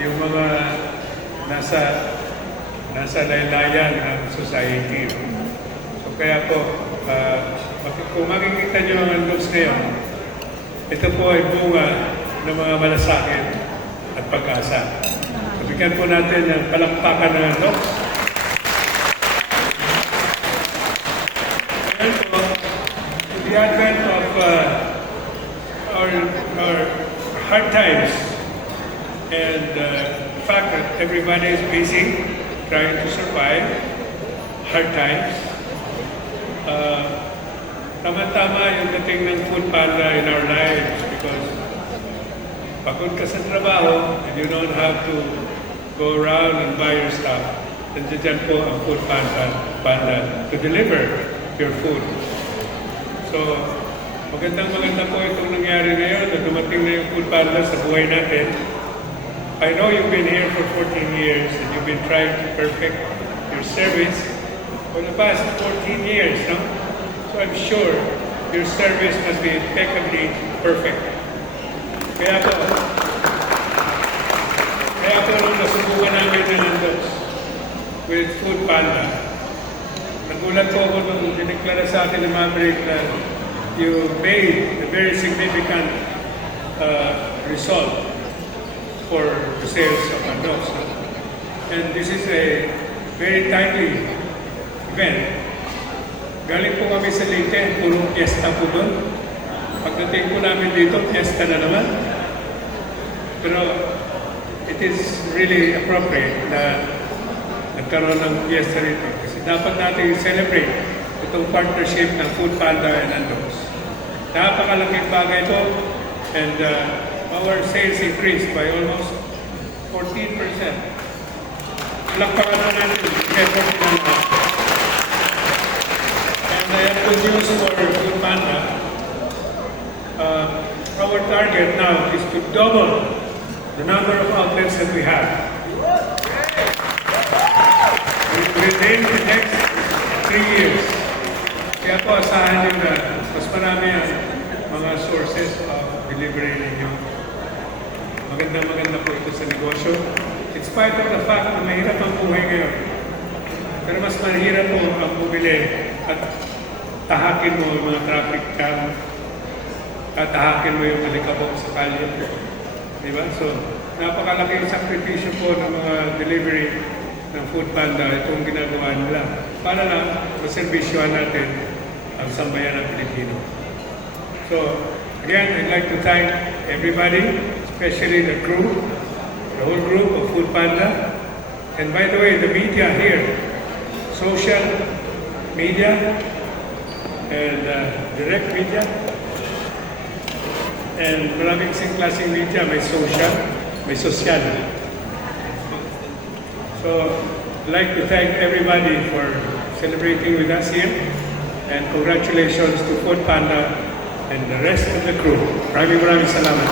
yung mga nasa laylayan ng society. So kaya po, kung makikita nyo ang Andox ngayon, ito po ay bunga ng mga malasakit at pag-asa. Bigyan po natin ng palakpakan ng Andox. Ngayon po, the advent of our hard times and the fact that everybody is busy trying to survive hard times, tama-tama yung dating ng food panda in our lives because pagod ka sa trabaho and you don't have to go around and buy your stuff. Nandiyan po ang food panda to deliver your food. So, maganda po itong nangyari ngayon na dumating na yung food panda sa buhay natin. I know you've been here for 14 years and you've been trying to perfect your service for the past 14 years, no? So I'm sure your service must be impeccably perfect. Kaya po nung nasubukan namin ng Andox with Food Panda, nagulat po ako nung dineklara sa akin ng Maverick na you made a very significant result for the sales of Andox. And this is a very timely event. Galing po kami sa Leyte, puro fiesta po doon. Pagdating po namin dito, fiesta na naman. Pero it is really appropriate na nagkaroon ng fiesta rito. Kasi dapat natin celebrate itong partnership ng Food Panda and Andox. Napakalaking bagay ito. And our sales increased by almost 14%. Lakpakan na natin yung effort na natin. And I have good news for Food Panda. Our target now is to double the number of outlets that we have. Within the next 3 years. Kaya po asahan nyo na mas marami ang mga sources of delivery ninyo. Maganda po ito sa negosyo. In spite of the fact na mahirap ang buhay ngayon, pero mas mahirap po ang bumili at tahakin mo yung mga traffic jam at tahakin mo yung alikabok sa kalye. Diba? So, napakalaking sakripisyo po ng mga delivery ng Food Panda itong ginagawa nila para lang maservisyohan natin ang sambayan ng Pilipino. So, again, I'd like to thank everybody, especially the crew, the whole group of Food Panda. And by the way, the media here, social media and direct media, and maraming klaseng media, may social, may social. So, I'd like to thank everybody for celebrating with us here, and congratulations to Food Panda and the rest of the crew. Maraming salamat.